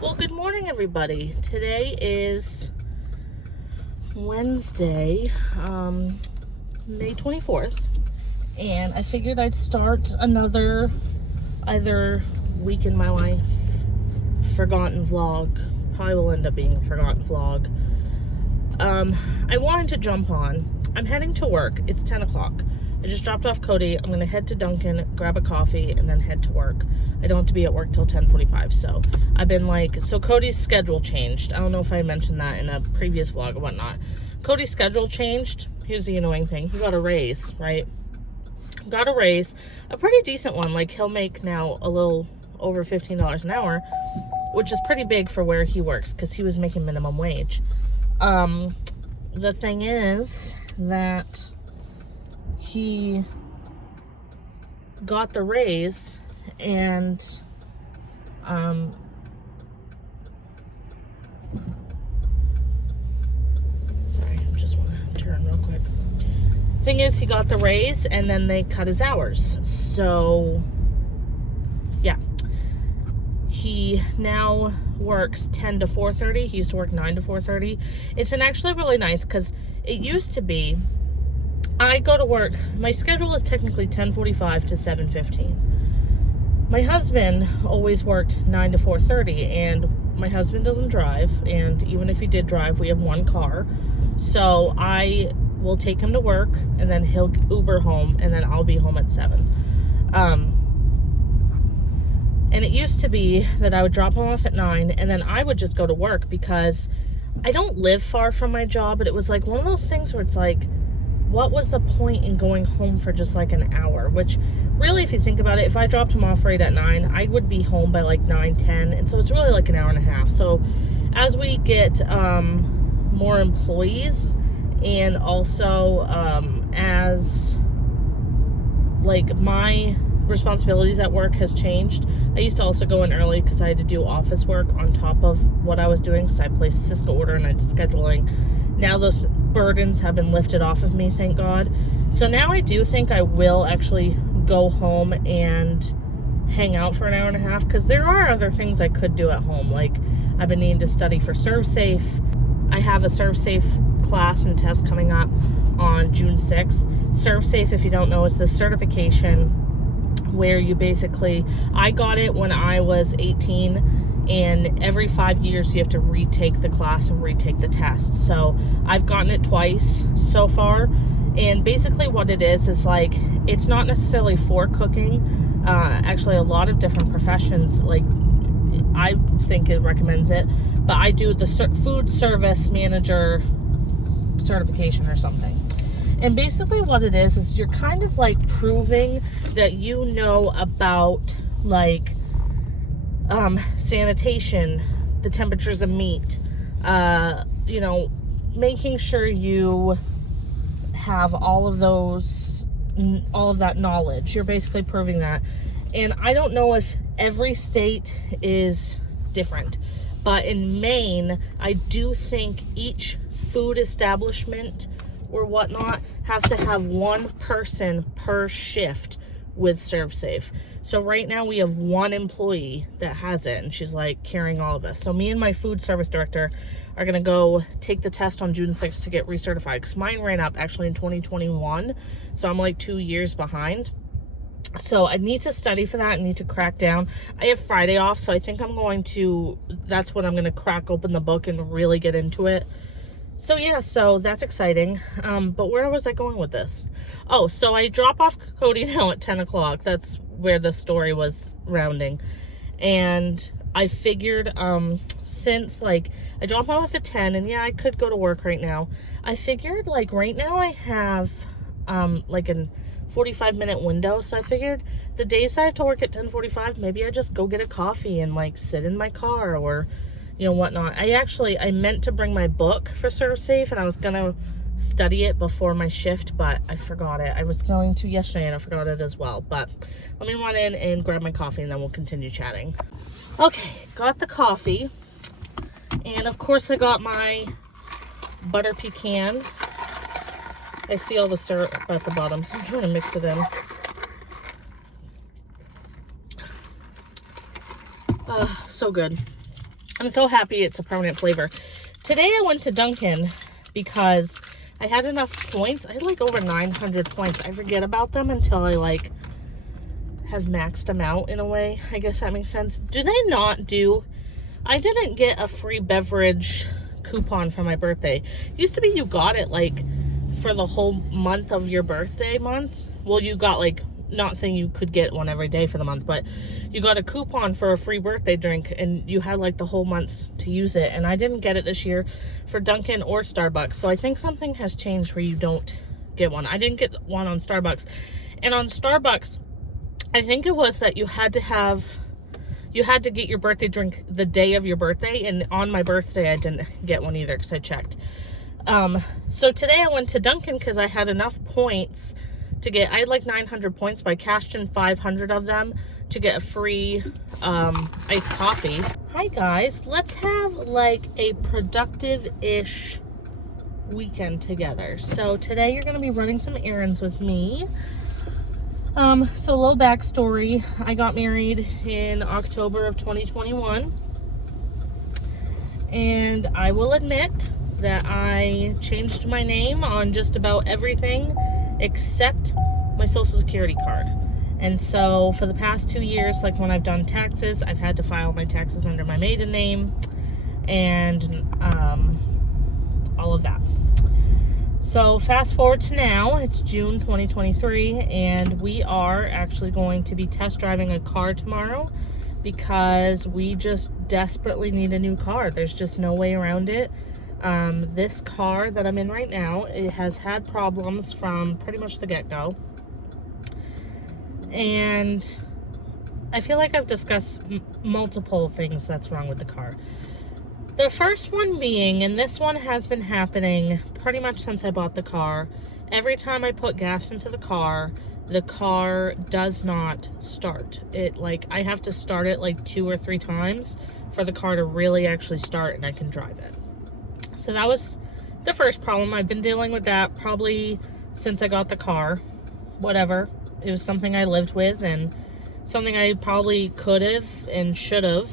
Well, good morning, everybody. Today is Wednesday, May 24th, and I figured I'd start another either week in my life forgotten vlog. Probably will end up being a forgotten vlog. I wanted to jump on. I'm heading to work. It's 10 o'clock. I just dropped off Cody. I'm going to head to Dunkin', grab a coffee, and then head to work. I don't have to be at work till 10:45, so I've been so Cody's schedule changed. I don't know if I mentioned that in a previous vlog or whatnot. Cody's schedule changed. Here's the annoying thing. He got a raise, right? Got a raise, a pretty decent one. Like, he'll make now a little over $15 an hour, which is pretty big for where he works, because he was making minimum wage. The thing is that he got the raise and sorry, I just want to turn real quick. Thing is, he got the raise and then they cut his hours. So yeah, he now works 10 to 4:30. He used to work 9 to 4:30. It's been actually really nice, because it used to be I go to work, my schedule is technically 10:45 to 7:15. My husband always worked 9 to 4:30, and my husband doesn't drive, and even if he did drive, we have one car. So I will take him to work, and then he'll Uber home, and then I'll be home at 7. And it used to be that I would drop him off at 9, and then I would just go to work, because I don't live far from my job, but it was like one of those things where it's like, what was the point in going home for just like an hour? Which really, if you think about it, if I dropped him off right at 9, I would be home by like 9:10, and so it's really like an hour and a half. So as we get more employees, and also as like my responsibilities at work has changed. I used to also go in early because I had to do office work on top of what I was doing, so I placed Cisco order and I did scheduling. Now those burdens have been lifted off of me, thank God. So now I do think I will actually go home and hang out for an hour and a half, because there are other things I could do at home. Like, I've been needing to study for ServSafe. I have a ServSafe class and test coming up on June 6th. ServSafe, if you don't know, is the certification where you basically, I got it when I was 18, and every 5 years you have to retake the class and retake the test. So I've gotten it twice so far, and basically what it is like, it's not necessarily for cooking. Actually, a lot of different professions, like, I think it recommends it, but I do the food service manager certification or something. And basically what it is you're kind of like proving that you know about like sanitation, the temperatures of meat, you know, making sure you have all of that knowledge. You're basically proving that. And I don't know if every state is different, but in Maine, I do think each food establishment or whatnot has to have one person per shift with ServSafe. So right now we have one employee that has it, and she's like carrying all of us. So me and my food service director are gonna go take the test on June 6th to get recertified, because mine ran up actually in 2021, so I'm like 2 years behind. So I need to study for that. I need to crack down. I have Friday off, so I think that's when I'm gonna crack open the book and really get into it. So yeah, so that's exciting. But where was I going with this? Oh, so I drop off Cody now at 10 o'clock. That's where the story was rounding. And I figured, since like I drop off at 10, and yeah, I could go to work right now. I figured like right now I have like a 45-minute window. So I figured the days I have to work at 10:45, maybe I just go get a coffee and like sit in my car or, you know, whatnot. I meant to bring my book for ServSafe, and I was gonna study it before my shift, but I forgot it. I was going to yesterday and I forgot it as well. But let me run in and grab my coffee, and then we'll continue chatting. Okay, got the coffee, and of course I got my butter pecan. I see all the syrup at the bottom, so I'm trying to mix it in. So good. I'm so happy it's a permanent flavor. Today I went to Dunkin' because I had enough points. I had like over 900 points. I forget about them until I like have maxed them out in a way. I guess that makes sense. Do they not do... I didn't get a free beverage coupon for my birthday. It used to be you got it like for the whole month of your birthday month. Well, you got like, not saying you could get one every day for the month, but you got a coupon for a free birthday drink and you had like the whole month to use it. And I didn't get it this year for Dunkin' or Starbucks. So I think something has changed where you don't get one. I didn't get one on Starbucks. And on Starbucks, I think it was that you had to get your birthday drink the day of your birthday, and on my birthday I didn't get one either because I checked. So today I went to Dunkin' because I had enough points to get, I had like 900 points, but I cashed in 500 of them to get a free iced coffee. Hi guys, let's have like a productive-ish weekend together. So today you're going to be running some errands with me. So a little backstory. I got married in October of 2021, and I will admit that I changed my name on just about everything except my social security card. And so for the past 2 years, like when I've done taxes, I've had to file my taxes under my maiden name and all of that. So fast forward to now, it's June 2023, and we are actually going to be test driving a car tomorrow because we just desperately need a new car. There's just no way around it. This car that I'm in right now, it has had problems from pretty much the get-go. And I feel like I've discussed multiple things that's wrong with the car. The first one being, and this one has been happening pretty much since I bought the car, every time I put gas into the car does not start. I have to start it like 2 or 3 times for the car to really actually start and I can drive it. So that was the first problem. I've been dealing with that probably since I got the car. Whatever. It was something I lived with and something I probably could have and should have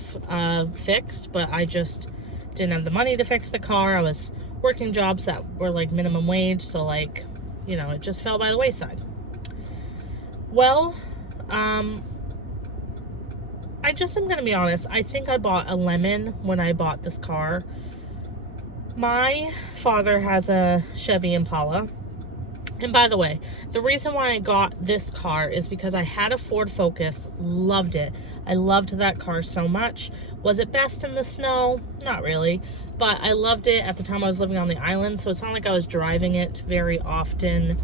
fixed, but I just didn't have the money to fix the car. I was working jobs that were like minimum wage, so like, you know, it just fell by the wayside. Well, I just am gonna be honest. I think I bought a lemon when I bought this car. My father has a Chevy Impala. And by the way, the reason why I got this car is because I had a Ford Focus, loved it. I loved that car so much. Was it best in the snow? Not really, but I loved it at the time I was living on the island, so it's not like I was driving it very often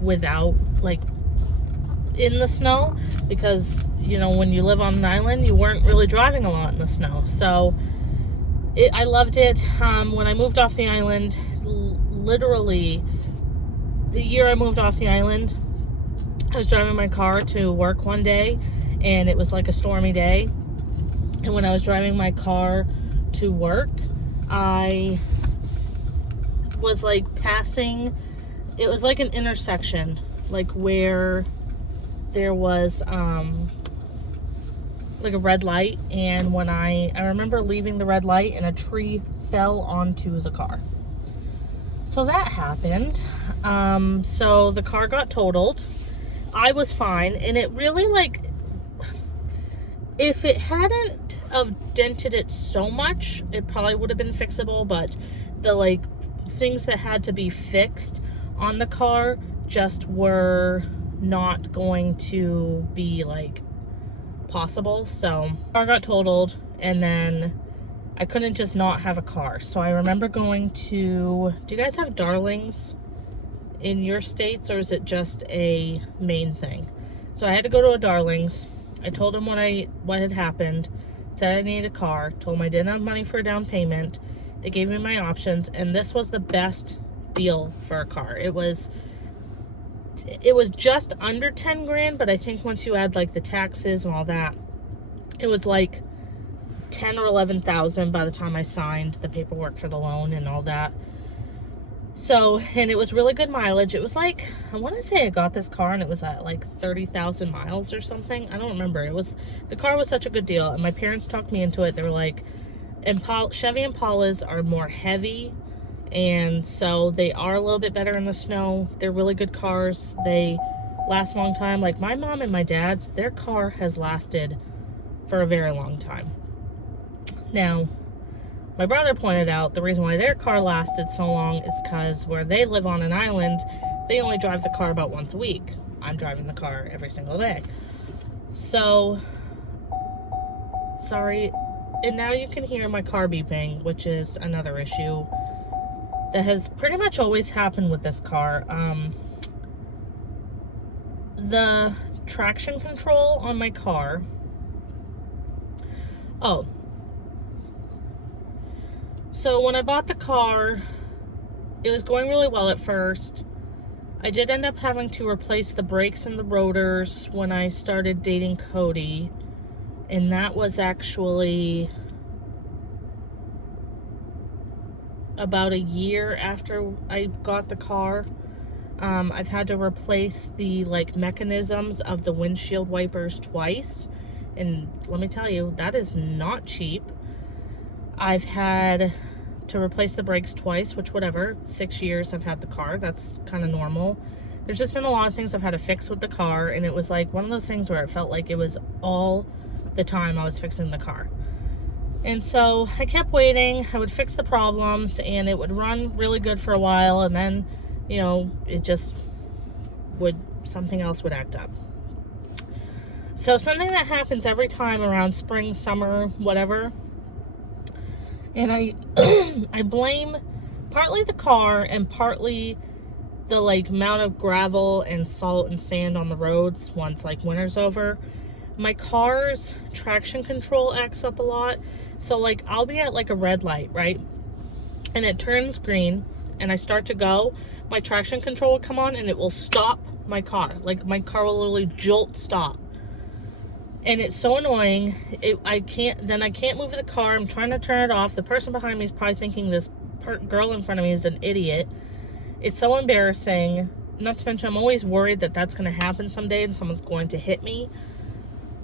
without, like, in the snow, because, you know, when you live on an island, you weren't really driving a lot in the snow. So I loved it. When I moved off the island, literally the year I moved off the island, I was driving my car to work one day, and it was like a stormy day. And when I was driving my car to work, I was like passing, it was like an intersection, like where there was like a red light, and when I remember leaving the red light and a tree fell onto the car. So that happened. So the car got totaled. I was fine, and it really, like, if it hadn't have dented it so much, it probably would have been fixable, but the, like, things that had to be fixed on the car just were not going to be, like, possible. So car got totaled, and then I couldn't just not have a car. So I remember going to, do you guys have Darlings in your states, or is it just a Maine thing? So I had to go to a Darlings. I told them what had happened, said I needed a car, told them I didn't have money for a down payment. They gave me my options, and this was the best deal for a car. It was just under 10 grand, but I think once you add like the taxes and all that, it was like 10 or 11,000 by the time I signed the paperwork for the loan and all that. So, and it was really good mileage. It was like, I want to say I got this car and it was at like 30,000 miles or something. I don't remember. The car was such a good deal, and my parents talked me into it. They were like, Chevy Impalas are more heavy, and so they are a little bit better in the snow. They're really good cars. They last a long time. Like my mom and my dad's, their car has lasted for a very long time. Now, my brother pointed out the reason why their car lasted so long is because where they live on an island, they only drive the car about once a week. I'm driving the car every single day. So, sorry. And now you can hear my car beeping, which is another issue that has pretty much always happened with this car. The traction control on my car. Oh. So when I bought the car, it was going really well at first. I did end up having to replace the brakes and the rotors when I started dating Cody. And that was actually about a year after I got the car. I've had to replace the mechanisms of the windshield wipers twice. And let me tell you, that is not cheap. I've had to replace the brakes twice, which whatever, 6 years I've had the car. That's kind of normal. There's just been a lot of things I've had to fix with the car, and it was like one of those things where it felt like it was all the time I was fixing the car. And so I kept waiting. I would fix the problems and it would run really good for a while, and then, it just something else would act up. So something that happens every time around spring, summer, whatever, and I I blame partly the car and partly the amount of gravel and salt and sand on the roads once winter's over. My car's traction control acts up a lot. So I'll be at a red light, right? And it turns green and I start to go, my traction control will come on and it will stop my car. My car will literally jolt stop. And it's so annoying. I can't move the car. I'm trying to turn it off. The person behind me is probably thinking this girl in front of me is an idiot. It's so embarrassing. Not to mention, I'm always worried that that's going to happen someday and someone's going to hit me.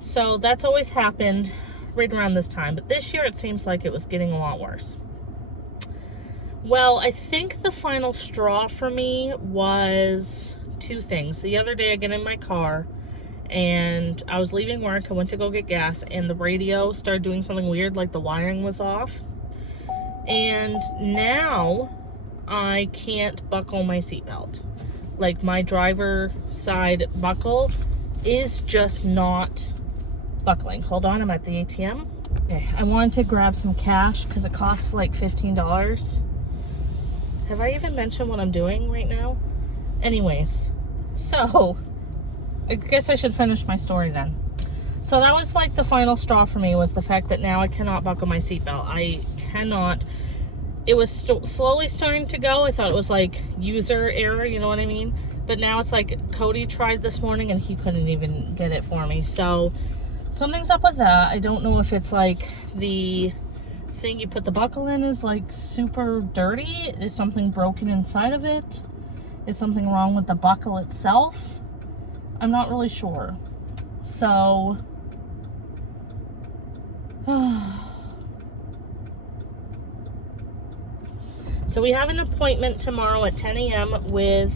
So that's always happened right around this time. But this year, it seems like it was getting a lot worse. Well, I think the final straw for me was two things. The other day, I get in my car and I was leaving work. I went to go get gas and the radio started doing something weird, like the wiring was off. And now I can't buckle my seatbelt. My driver side buckle is just not buckling. Hold on, I'm at the ATM. Okay, I wanted to grab some cash because it costs $15. Have I even mentioned what I'm doing right now? Anyways, so I guess I should finish my story then. So that was the final straw for me, was the fact that now I cannot buckle my seatbelt. I cannot. It was slowly starting to go. I thought it was user error, you know what I mean? But now it's Cody tried this morning and he couldn't even get it for me. So something's up with that. I don't know if it's the thing you put the buckle in is super dirty. Is something broken inside of it? Is something wrong with the buckle itself? I'm not really sure. So so we have an appointment tomorrow at 10 a.m. with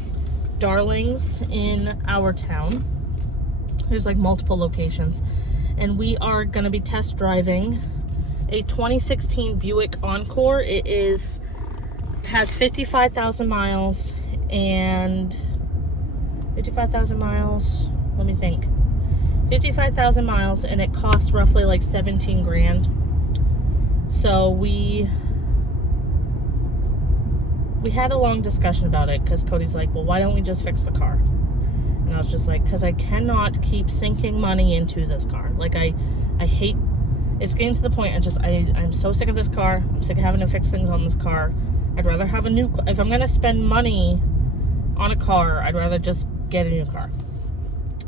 Darlings in our town. There's multiple locations. And we are going to be test driving a 2016 Buick Encore. It has 55,000 miles and 55,000 miles. Let me think. 55,000 miles, and it costs roughly 17 grand. So we had a long discussion about it because Cody's well, why don't we just fix the car? And I was just because I cannot keep sinking money into this car. I hate, it's getting to the point I'm so sick of this car. I'm sick of having to fix things on this car. I'd rather have a new, if I'm going to spend money on a car, I'd rather just get a new car.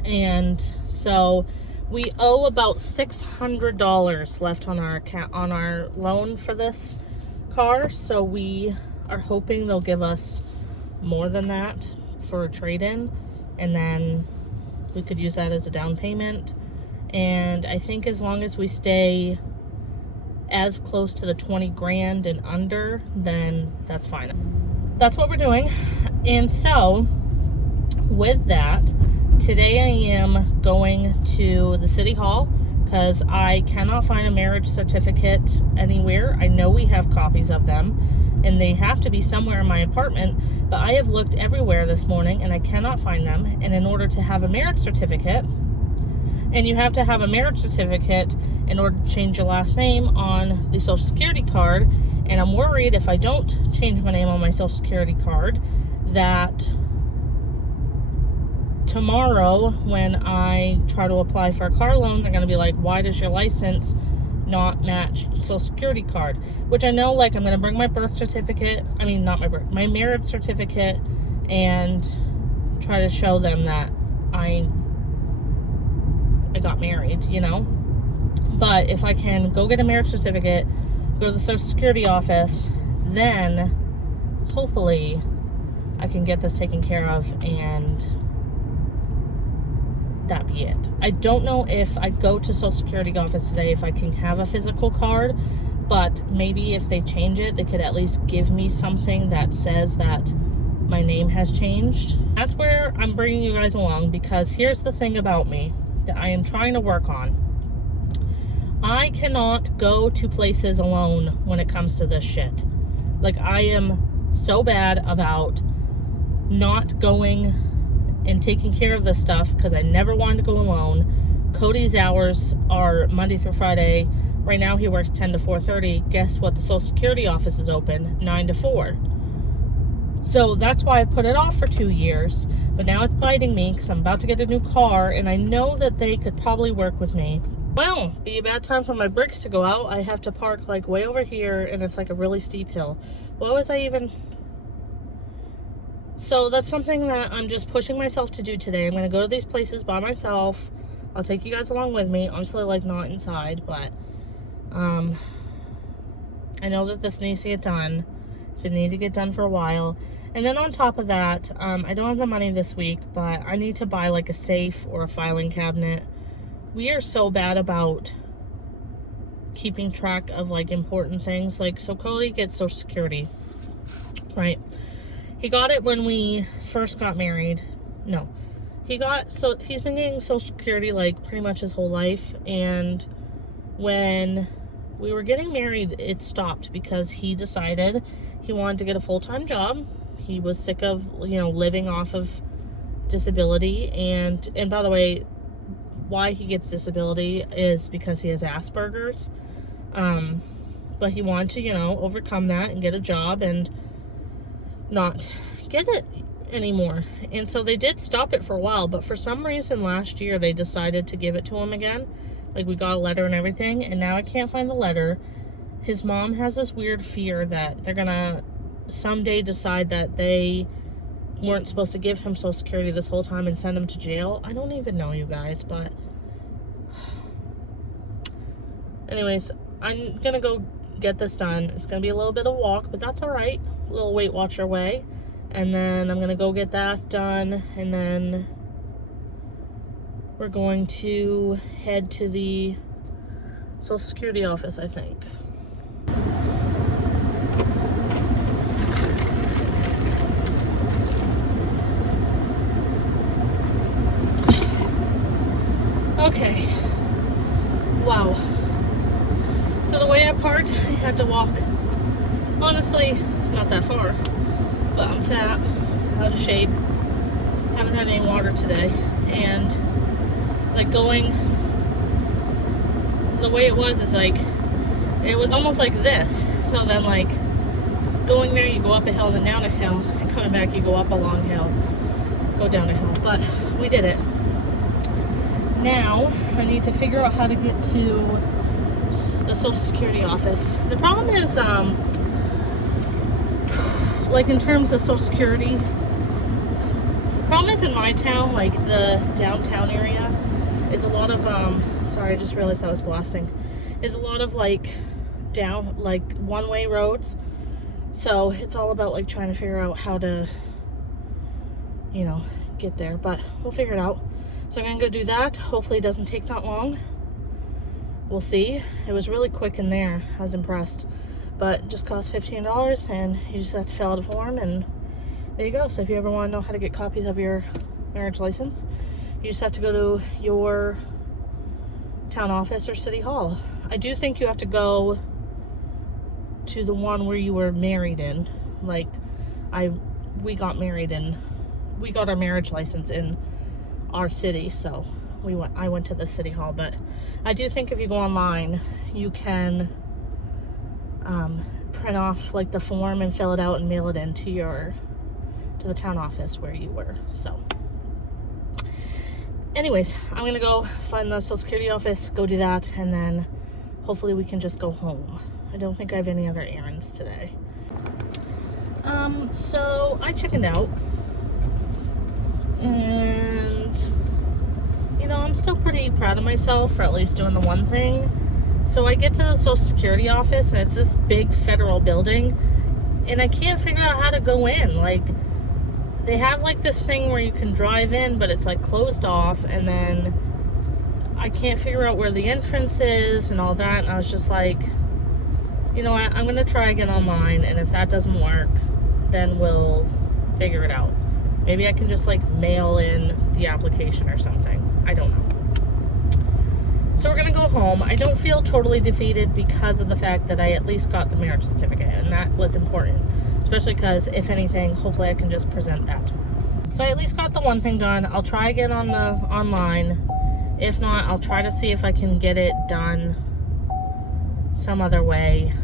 And so we owe about $600 left on our account, on our loan for this car. So we are hoping they'll give us more than that for a trade-in, and then we could use that as a down payment. And I think as long as we stay as close to the 20 grand and under, then that's fine. That's what we're doing. And so with that, today I am going to the city hall because I cannot find a marriage certificate anywhere. I know we have copies of them and they have to be somewhere in my apartment, but I have looked everywhere this morning and I cannot find them. And in order to have a marriage certificate, and you have to have a marriage certificate in order to change your last name on the Social Security card. And I'm worried if I don't change my name on my Social Security card, that tomorrow when I try to apply for a car loan, they're going to be like, why does your license not match Social Security card? Which I know, like, I'm going to bring my birth certificate, my marriage certificate, and try to show them that I got married, you know. But if I can go get a marriage certificate, go to the Social Security office, then hopefully I can get this taken care of and that be it. I don't know if I go to Social Security office today if I can have a physical card, but maybe if they change it, they could at least give me something that says that my name has changed. That's where I'm bringing you guys along, because here's the thing about me that I am trying to work on. I cannot go to places alone when it comes to this shit. Like, I am so bad about not going and taking care of this stuff because I never wanted to go alone. Cody's hours are Monday through Friday. Right now he works 10 to 4:30. Guess what? The Social Security office is open 9 to 4. So that's why I put it off for 2 years. But now it's biting me because I'm about to get a new car and I know that they could probably work with me. Well, be a bad time for my brakes to go out. I have to park like way over here and it's like a really steep hill. What was I even... So that's something that I'm just pushing myself to do today. I'm going to go to these places by myself. I'll take you guys along with me. Obviously, like, not inside, but I know that this needs to get done. It's been needing to get done for a while. And then on top of that, I don't have the money this week, but I need to buy like a safe or a filing cabinet. We are so bad about keeping track of like important things. Like, so Cody gets Social Security, right? He got it when we first got married. No, he's been getting Social Security like pretty much his whole life. And when we were getting married, it stopped because he decided he wanted to get a full-time job. He was sick of, living off of disability. And by the way, why he gets disability is because he has Asperger's. But he wanted to, overcome that and get a job and not get it anymore. And so they did stop it for a while, but for some reason last year they decided to give it to him again. Like, we got a letter and everything, and now I can't find the letter. His mom has this weird fear that they're gonna someday decide that they weren't supposed to give him Social Security this whole time and send him to jail. I don't even know, you guys, but anyways, I'm gonna go get this done. It's gonna be a little bit of a walk, but that's all right. A little Weight Watcher way. And then I'm gonna go get that done, and then we're going to head to the Social Security office, I think. Okay. Wow. So the way I parked, I had to walk, honestly, not that far, but I'm fat, out of shape, haven't had any water today, and like going the way it was like, it was almost like this. So then like going there, you go up a hill, then down a hill, and coming back, you go up a long hill, go down a hill, but we did it. Now I need to figure out how to get to the Social Security office. The problem is, like in terms of Social Security, problem is in my town, like the downtown area, is a lot of, sorry, I just realized I was blasting, is a lot of like one-way roads. So it's all about like trying to figure out how to you know, get there, but we'll figure it out. So I'm gonna go do that. Hopefully it doesn't take that long. We'll see. It was really quick in there. I was impressed. But it just cost $15, and you just have to fill out a form, and there you go. So if you ever want to know how to get copies of your marriage license, you just have to go to your town office or city hall. I do think you have to go to the one where you were married in. Like, we got married in, we got our marriage license in our city, so I went to the city hall. But I do think if you go online, you can print off like the form and fill it out and mail it in to the town office where you were. So anyways, I'm gonna go find the Social Security office, go do that, and then hopefully we can just go home. I don't think I have any other errands today. So I chickened out, and you know, I'm still pretty proud of myself for at least doing the one thing. So I get to the Social Security office, and it's this big federal building, and I can't figure out how to go in. Like, they have like this thing where you can drive in, but it's like closed off, and then I can't figure out where the entrance is and all that. And I was just like, you know what, I'm gonna try again online, and if that doesn't work, then we'll figure it out. Maybe I can just like mail in the application or something. I don't know. So we're gonna go home. I don't feel totally defeated because of the fact that I at least got the marriage certificate, and that was important, especially because if anything, hopefully I can just present that tomorrow. So I at least got the one thing done. I'll try again on the online. If not, I'll try to see if I can get it done some other way.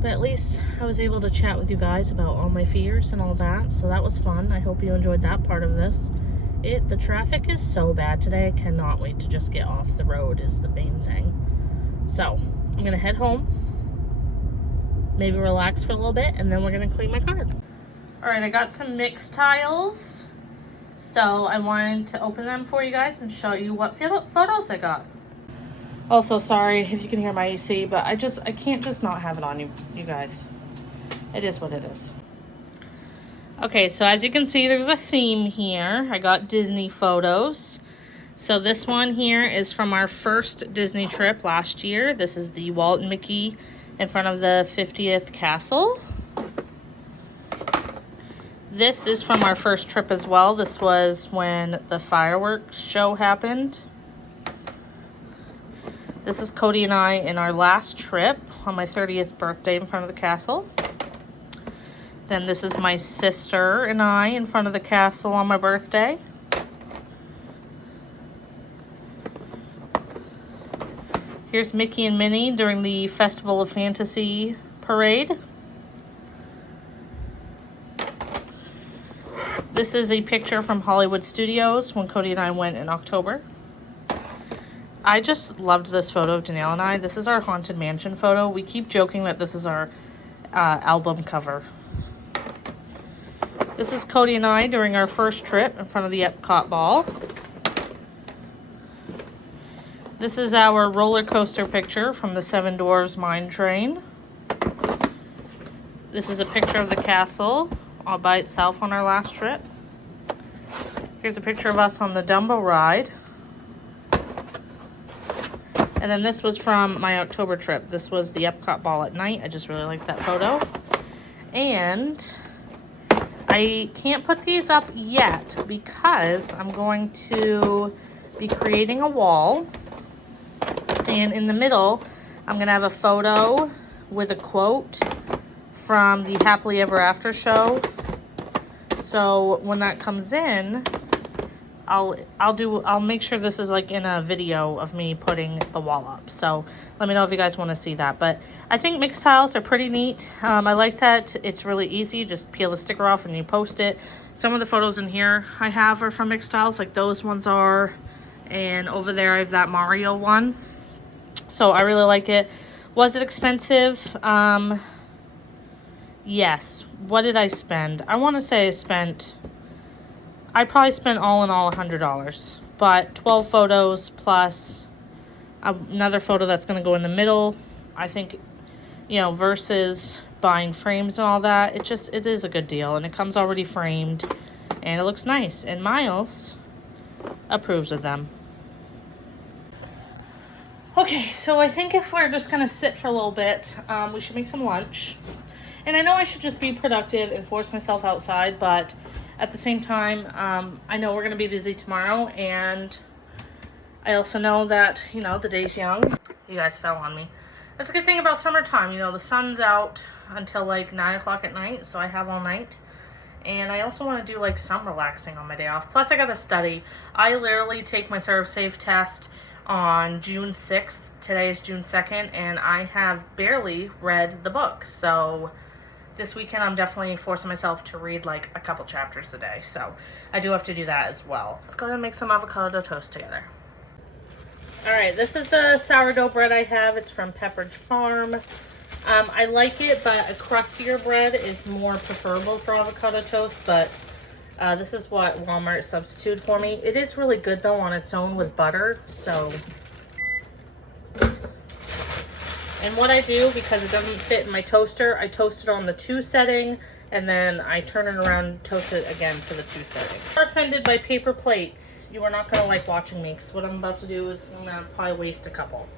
But at least I was able to chat with you guys about all my fears and all that, so that was fun. I hope you enjoyed that part of this. The traffic is so bad today. I cannot wait to just get off the road is the main thing. So I'm gonna head home, maybe relax for a little bit, and then we're gonna clean my car. All right, I got some mixed tiles, so I wanted to open them for you guys and show you what photos I got. Also, sorry if you can hear my AC, but I can't just not have it on you guys. It is what it is. Okay, so as you can see, there's a theme here. I got Disney photos. So this one here is from our first Disney trip last year. This is the Walt and Mickey in front of the 50th castle. This is from our first trip as well. This was when the fireworks show happened. This is Cody and I in our last trip on my 30th birthday in front of the castle. Then this is my sister and I in front of the castle on my birthday. Here's Mickey and Minnie during the Festival of Fantasy parade. This is a picture from Hollywood Studios when Cody and I went in October. I just loved this photo of Danielle and I. This is our Haunted Mansion photo. We keep joking that this is our album cover. This is Cody and I during our first trip in front of the Epcot Ball. This is our roller coaster picture from the Seven Dwarfs Mine Train. This is a picture of the castle all by itself on our last trip. Here's a picture of us on the Dumbo ride. And then this was from my October trip. This was the Epcot Ball at night. I just really like that photo. And I can't put these up yet because I'm going to be creating a wall. And in the middle, I'm going to have a photo with a quote from the Happily Ever After show. So when that comes in, I'll make sure this is like in a video of me putting the wall up. So let me know if you guys want to see that. But I think mixed tiles are pretty neat. I like that it's really easy. Just peel the sticker off and you post it. Some of the photos in here I have are from mixed tiles, like those ones are. And over there I have that Mario one. So I really like it. Was it expensive? Yes. What did I spend? I want to say I probably spent all in all $100, but 12 photos plus another photo that's going to go in the middle. I think, you know, versus buying frames and all that. It is a good deal, and it comes already framed, and it looks nice, and Miles approves of them. Okay, so I think if we're just gonna sit for a little bit, we should make some lunch. And I know I should just be productive and force myself outside, but at the same time, I know we're gonna be busy tomorrow, and I also know that, you know, the day's young. You guys fell on me. That's a good thing about summertime, you know, the sun's out until like 9 o'clock at night, so I have all night. And I also want to do like some relaxing on my day off. Plus I gotta study. I literally take my TheraSafe test on June 6th. Today is June 2nd, and I have barely read the book. So this weekend I'm definitely forcing myself to read like a couple chapters a day. So I do have to do that as well. Let's go ahead and make some avocado toast together. Alright, this is the sourdough bread I have. It's from Pepperidge Farm. I like it, but a crustier bread is more preferable for avocado toast, but this is what Walmart substituted for me. It is really good, though, on its own with butter, so... And what I do, because it doesn't fit in my toaster, I toast it on the 2 setting, and then I turn it around and toast it again for the 2 setting. If you're offended by paper plates, you are not going to like watching me, because what I'm about to do is I'm going to probably waste a couple.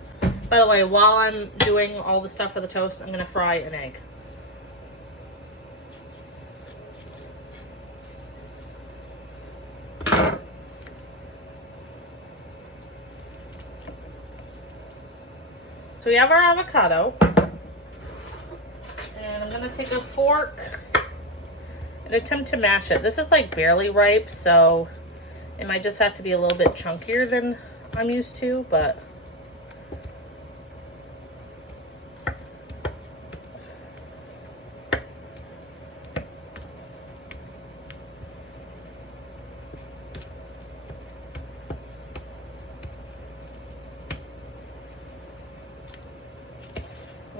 By the way, while I'm doing all the stuff for the toast, I'm going to fry an egg. So we have our avocado. And I'm going to take a fork and attempt to mash it. This is like barely ripe, so it might just have to be a little bit chunkier than I'm used to, but...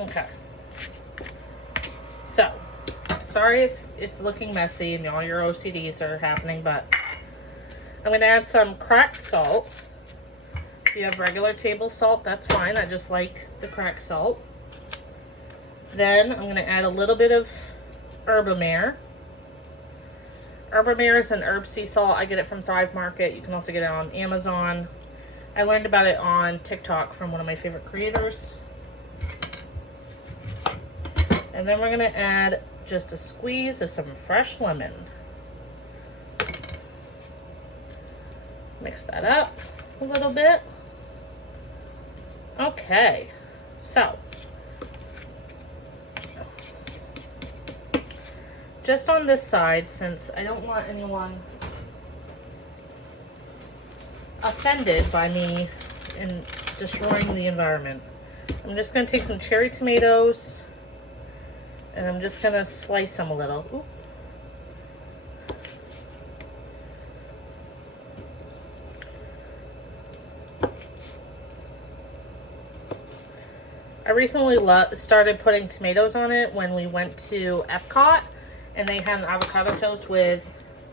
Okay, so, sorry if it's looking messy and all your OCDs are happening, but I'm going to add some cracked salt. If you have regular table salt, that's fine. I just like the cracked salt. Then I'm going to add a little bit of herbamare. Herbamare is an herb sea salt. I get it from Thrive Market. You can also get it on Amazon. I learned about it on TikTok from one of my favorite creators. And then we're going to add just a squeeze of some fresh lemon. Mix that up a little bit. Okay, so just on this side, since I don't want anyone offended by me in destroying the environment, I'm just going to take some cherry tomatoes. And I'm just going to slice them a little. Ooh. I recently started putting tomatoes on it when we went to Epcot. And they had an avocado toast with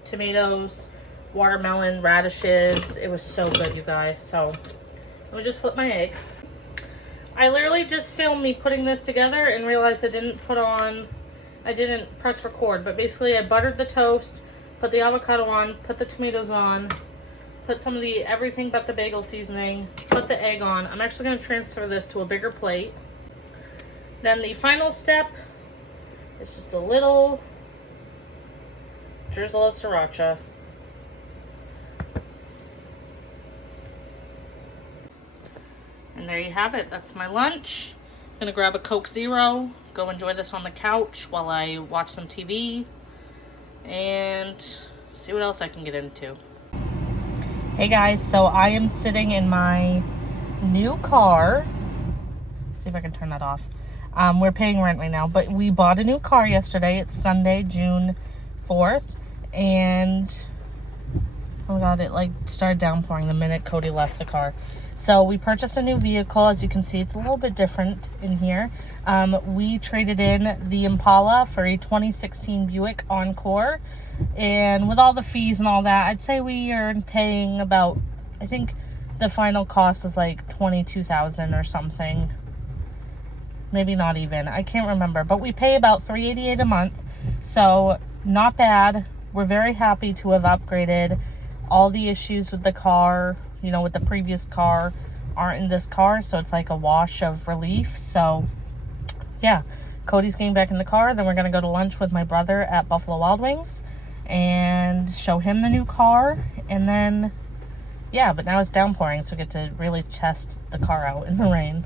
tomatoes, watermelon, radishes. It was so good, you guys. So, let me just flip my egg. I literally just filmed me putting this together and realized I didn't press record, but basically I buttered the toast, put the avocado on, put the tomatoes on, put some of the everything but the bagel seasoning, put the egg on. I'm actually going to transfer this to a bigger plate. Then the final step is just a little drizzle of sriracha. And there you have it. That's my lunch. I'm gonna grab a Coke Zero, go enjoy this on the couch while I watch some TV, and see what else I can get into. Hey guys, so I am sitting in my new car. Let's see if I can turn that off. We're paying rent right now, but we bought a new car yesterday. It's Sunday, June 4th, and oh my god, it like started downpouring the minute Cody left the car. So we purchased a new vehicle. As you can see, it's a little bit different in here. We traded in the Impala for a 2016 Buick Encore. And with all the fees and all that, I'd say we are paying about, I think the final cost is like $22,000 or something. maybe not even. I can't remember. But we pay about $388 a month. So not bad. We're very happy to have upgraded. All the issues with the car, you know, with the previous car aren't in this car. So it's like a wash of relief. So yeah, Cody's getting back in the car. Then we're going to go to lunch with my brother at Buffalo Wild Wings and show him the new car. And then, yeah, but now it's downpouring, so we get to really test the car out in the rain.